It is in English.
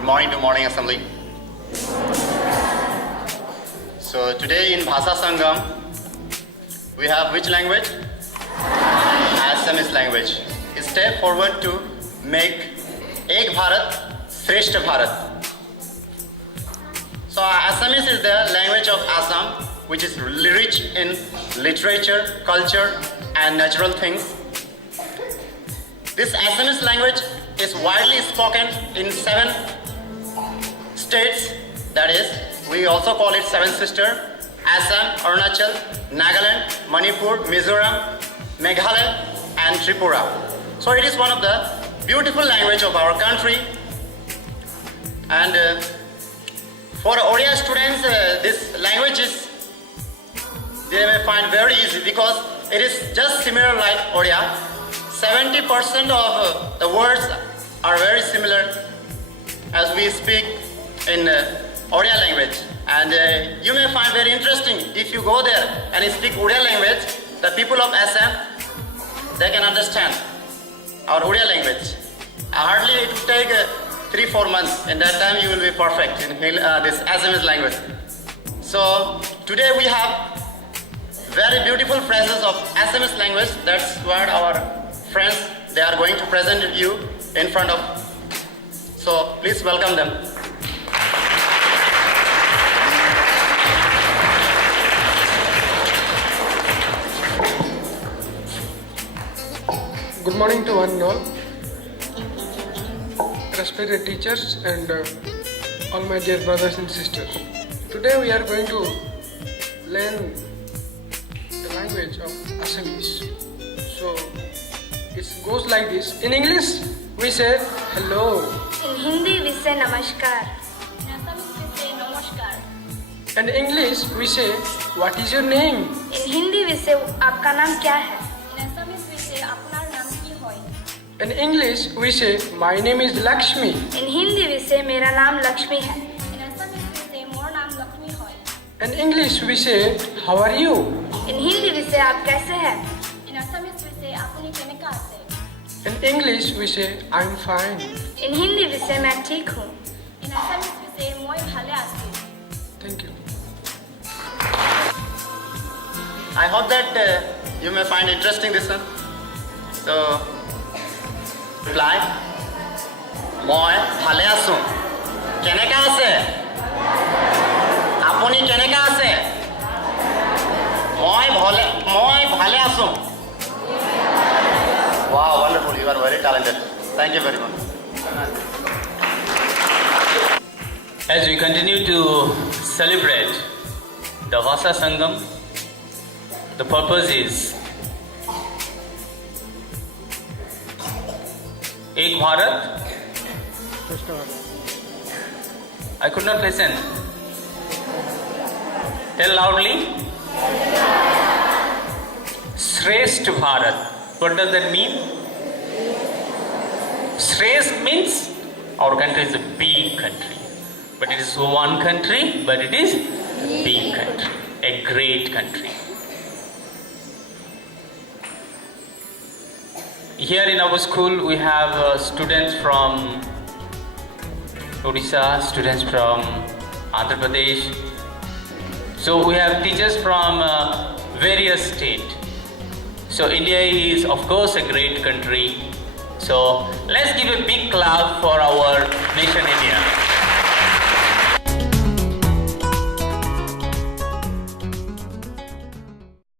Good morning to morning assembly. So today in Bhasha Sangam, we have which language? Assamese language. Step forward to make Ek Bharat, Shreshth Bharat. So Assamese is the language of Assam, which is rich in literature, culture, and natural things. This Assamese language is widely spoken in 7 states, that is, we also call it 7 Sisters: Assam, Arunachal, Nagaland, Manipur, Mizoram, Meghalaya, and Tripura. So it is one of the beautiful language of our country. And for Odia students, this language is, they may find very easy because it is just similar like Odia. 70% of the words are very similar as we speak in Odia language. And you may find very interesting if you go there and speak Odia language, the people of Assam, they can understand our Odia language. Hardly it will take 3-4 months. In that time you will be perfect in this Assamese language. So today we have very beautiful phrases of Assamese language. That's what our friends, they are going to present you in front of. So please welcome them. Good morning to one and all. Respected teachers and all my dear brothers and sisters. Today we are going to learn the language of Assamese. So it goes like this. In English we say hello. In Hindi we say namaskar. In Assamese we say namaskar. And in English we say what is your name? In Hindi we say आपका नाम क्या है? In Assamese we say apnar naam ki hoy. In English we say my name is Lakshmi. In Hindi we say मेरा नाम लक्ष्मी है. In Assamese we say mor naam Lakshmi hoy. In English we say how are you? In Hindi we say आप कैसे हैं? In Assamese we say apuni keneka ase. In English we say I'm fine. In Hindi we say मैं ठीक हूँ. In Assamese we say moi bhale asu. Thank you. I hope that you may find interesting this one. So reply, moi bhale asu. Keneka ase? Apuni keneka ase? Moi bhale asu. Wow, wonderful. You are very talented. Thank you very much. As we continue to celebrate the Bhasha Sangam, the purpose is Ek Bharat. I could not listen. Tell loudly. Shreshth Bharat. What does that mean? Shreshth means our country is a big country. But it is one country, but it is a big country, a great country. Here in our school we have students from Odisha, students from Andhra Pradesh. So we have teachers from various states. So India is of course a great country. So let's give a big clap for our nation India.